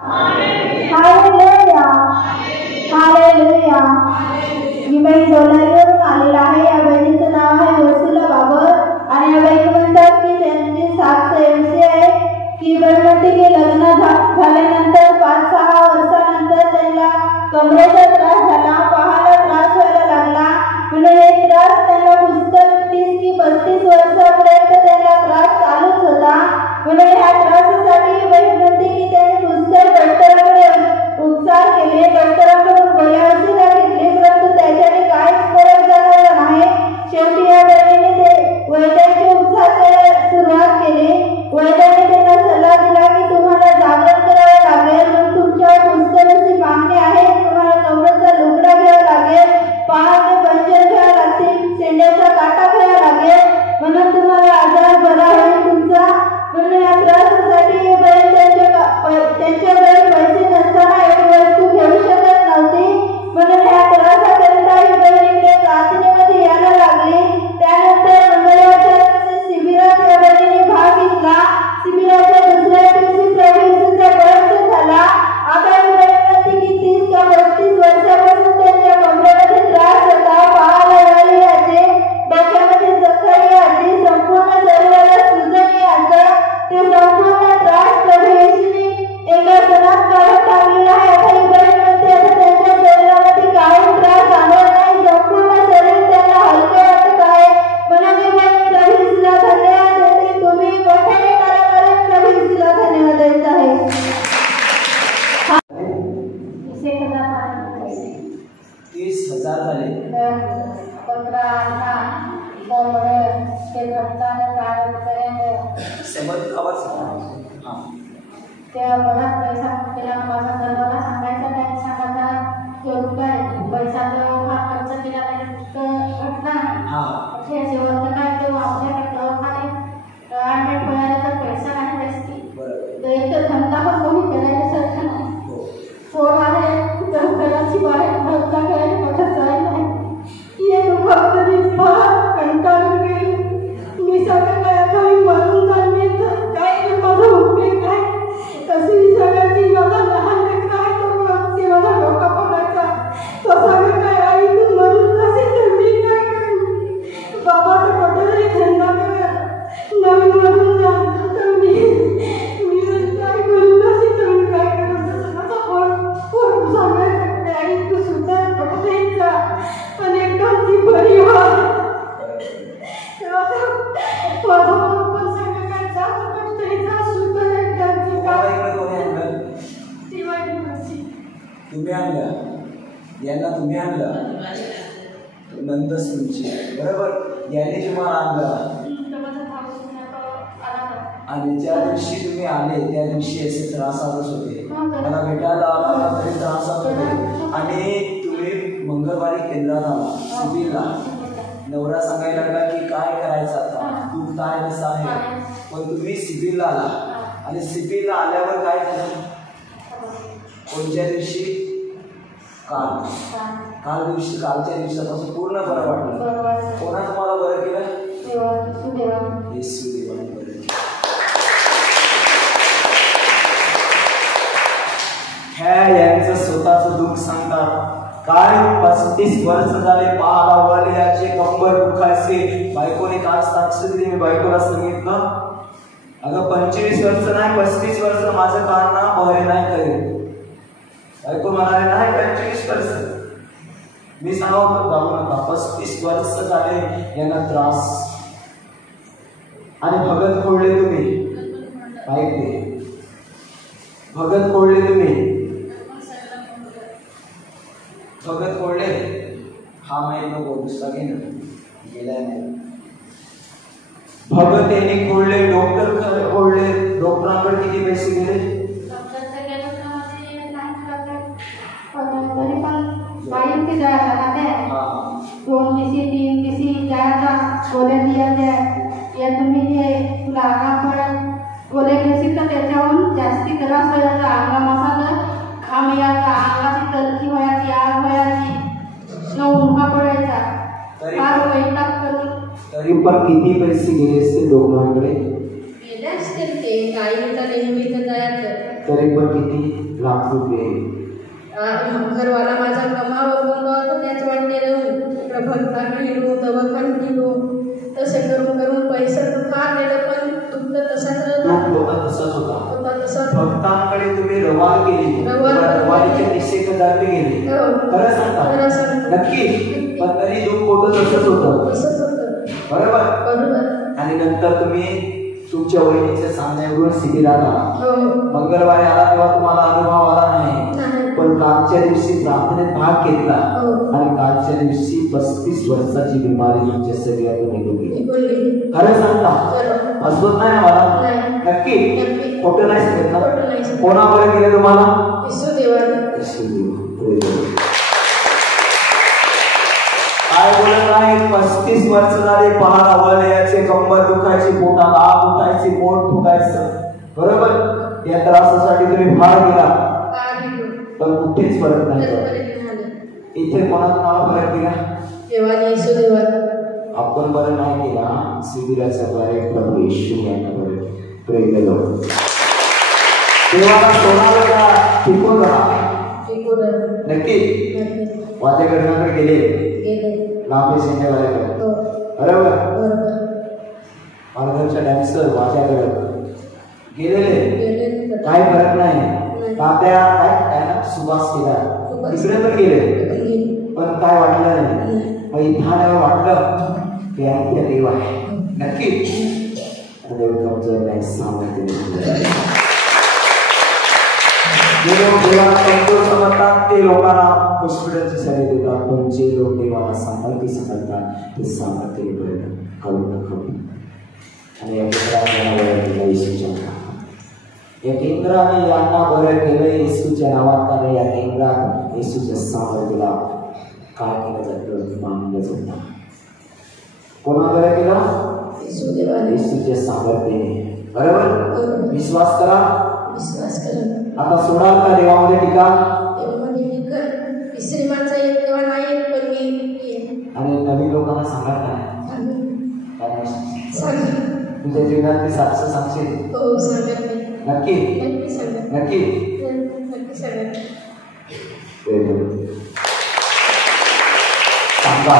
Hallelujah hallelujah. Me by सोलापूरवरून आलेला आहे। या बहिणीचं नाव आहे वसुला बाबर आणि या बाई म्हणतात की त्यांची सात अशी आहे की म्हणते की लग्न झाल्यानंतर 5-6 वर्षानंतर त्यांना कमरेचा त्रास झाला, पहायला त्रास व्हायला लागला। म्हणून हे त्रास त्यांना पुष्कळ 30 की 35 वर्षापर्यंत त्यांना त्रास चालूच होता। म्हणून ह्या त्रासासाठी बाई म्हणते की त्यांनी पुष्कळ डॉक्टरांकडे उपचार केले, डॉक्टरांकडून गोळ्या औषधं घेतली, परंतु त्याच्याने काहीच फरक झालेला नाही। शेवटी या बहिणीने ते वैद्याचे उपचार करायला सुरुवात केली। वैद्याने त्यांना सल्ला दिला की तुम्हाला जागरण करावे लागेल, मग तुमच्यावर पुष्कळ अशी मागणी आहे, तुम्हाला कमरेचा लुगडा घ्यावा लागेल, पायाचे पंचर घ्यावे लागतील, शेंड्याचा काटा घ्यावा लागेल, म्हणून तुम्हाला आजार बरा होईल तुमचा। म्हणून या त्रासासाठी बहीण त्यांच्याकडे पैसे नसताना एवढी वस्तू घेऊ शकत नव्हती। म्हणून ह्या त्रासाकरिता ही बहीण इकडे प्रार्थनेमध्ये यायला लागली। त्यानंतर मंगळवारच्या शिबिरात या बहिणीने भाग घेतला। शिबिराच्या दुसऱ्या दिवशी प्रभू येशूचा बर्थ झाला। आता ही बहीण म्हणते की 30 का 35 वर्षापासून त्यांच्या कमरेमध्ये त्रास होता, पायाला वेळ यायचे, डोक्यामध्ये जखम यायची, संपूर्ण शरीराला सूजन यायचं। ते संपूर्ण त्रास प्रभू येशूने एका सणात काढून टाकलेला आहे। आता ही बहीण म्हणते आता त्यांच्या शरीरामध्ये काही त्रास जाणवत नाही, संपूर्ण शरीर त्यांना हलकं वाटत आहे। म्हणून ही बहीण प्रभू येशूला धन्यवाद देते। तुम्ही मोठ्याने टाळ्या मारून प्रभू येशूला धन्यवाद द्यायचा आहे। 30,000 झाले। त्या बराच पैसा केला, माझा घरवाला सांगायचा, त्यांनी सांगायचा पैसा खर्च केला नाही घटना शेवट काय तो आपल्याकडे दवाखाने ॲडमिट व्हायला तर पैसा नाही असते, तर इथं धंदा पण कोणी करायच्यासारखा नाही। फोन आहे घराची बाहेर धंदा करायला मोठं जाय नाही, ये फक्त कंटाळून गेली। मी सगळं काय काही मरून जाईल, मी काही माझा उपयोग आहे तशी सगळ्याची माझा लहान लेकरं आहे तो आमची माझा डोका पडायचा, तो सगळं काय आई तू मरून जाशील तर मी काय करेन, बाबा तर कुठेतरी धंदा करेल, नवीन मरून जा तर मी काय करून जाशील तर मी काय करून जाशील, माझा फोन सांगायचं आई तू सुद्धा कुठेही जा पण एकदाची बरी व्हा। माझा पण सगळं काय जात कुठेही जा सुद्धा एकदाची तुम्ही आणलं यांना, तुम्ही आणलं नंदच तुमची बरोबर, याने तुम्हाला आणलं आणि ज्या दिवशी तुम्ही आले त्या दिवशी असे त्रासातच होते, मला भेटायला आला तरी त्रासात होते आणि तुम्ही मंगळवारी केंद्रात आला शिबिरला। नवरा सांगायला लागला की काय करायचं आता, तू काय कसं आहे, पण तुम्ही शिबिरला आला आणि शिबिरला आल्यावर काय झालं, कोणत्या दिवशी कालच्या दिवसापासून पूर्ण बरं वाटलं। कोणा तुम्हाला बरं केलं, येशू देवाने बरं केलं। यांचं स्वतःचं दुःख सांगतात, काय 35 वर्ष झाले पाहाला वळ याचे, कंबर दुखायचे, बायकोने काल साक्ष दिली, मी बायकोला सांगितलं अगं 25 वर्ष नाही 35 वर्ष माझं कान ना बरे नाही करेल, बायको म्हणाले नाही 25 वर्ष, मी सांगतो जाऊ नका, 35 वर्ष झाले यांना त्रास। आणि भगत खोडले तुम्ही, ऐकले भगत खोडले तुम्ही, भगत खोडले हा माहीत नको दुसरा घे ना गेलाय नाही, भगत यांनी खोडले, डॉक्टर खोडले, डॉक्टरांकडे किती पैसे गेले, बाईंचे जायला लागते 2 दिवशी 3 दिवशी जायचा, गोळ्या दिल्या या तुम्ही जे तुला आराम पडत गोळ्या घेशील तर त्याच्याहून जास्ती त्रास व्हायचा, अंगा मसाला घाम यायचा, अंगाची तलखी व्हायची, आग व्हायची, उन्हा पडायचा, फार वैताग करून। तरी पण किती पैसे गेले असते डॉक्टरांकडे, गेले असतील ते, काही नेहमीच जायचं तरी पण किती लाख रुपये. घरवाला माझा कमावं त्याच वाटते इकडं भरता गेलो दवाखान गेलो तसे करून पैसे तर फार गेलं पण तुमचं तसाच भक्तांकडे तुम्ही रवाल केली रवालीचे 300,000 रुपये गेले. खरं सांगता नक्की पण तरी दुःख मोठं तसंच होतं बरोबर. आणि नंतर तुम्ही तुमच्या वहिनीच्या सामन्यावरून शिबिरात आला. मंगळवारी आला तेव्हा तुम्हाला अनुभव आला नाही पण कालच्या दिवशी प्रार्थनेत भाग घेतला आणि कालच्या दिवशी 35 वर्षाची बिमारी तुमच्या शरीरातून निघून गेली. खरं सांगता हसवत नाही मला नक्की खोटं नाही सांगितलं. कोणावर गेले तुम्हाला काय बोलत नाही. 35 वर्ष झाले पहाडा वळयाचे कंबर दुखायची पोटाला आग उठायची पोट फुगायचं बरोबर. या त्रासासाठी तुम्ही फार गेला पण कुठेच फरक नाही. इथे कोणा तुम्हाला फरक दिला आपण बरं नाही केला शिबिराच्या द्वारे प्रभू येशू यांना बरं प्रेम देवाला सोडावं का टिकून राहा नक्की. वाद्यकरणाकडे गेले लांबे संध्याकाळी बरोबर. मार्गदर्शक डॅन्सर वाद्याकडे गेलेले काही फरक नाही. तात्या काय ना सुभाष केला तिकडे पण गेले पण काय वाटलं नाही. इथं आल्यावर वाटलं की त्या देव आहे नक्की. देव कमजोर नाही सामर्थ्य जे लोक देवाला कमजोर समजतात ते लोकांना हॉस्पिटलची सेवा देतात पण जे लोक देवाला सामर्थ्य समजतात ते सामर्थ्य आणि या केंद्राने यांना बरं केलं येशूच्या नावात कारण या केंद्रात येशूच्या सामर्थ्याला काय केलं जातं मानलं जातं. कोणा बरं केलं येशूच्या सामर्थ्याने बरोबर. विश्वास करा आता सोडाल का देवामध्ये टीका आणि नवीन लोकांना सांगा काय तुझ्या जीवनात साक्ष सांगशील नक्की नक्की. सांगा